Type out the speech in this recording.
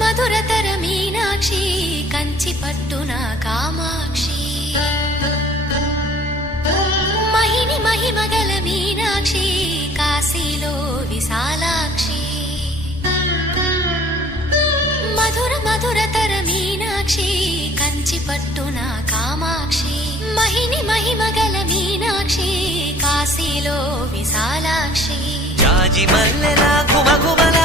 మధురతర మీనాక్షి కంచి పట్టున కామాక్షి మహిని మహిమగల మీనాక్షి కాశీలో విశాలాక్షి మధురతర మీనాక్షి కంచి పట్టున కామాక్షి మహిని మహిమగల మీనాక్షి కాశీలో విశాలాక్షి జాజి మల్లెలా గుమగుమల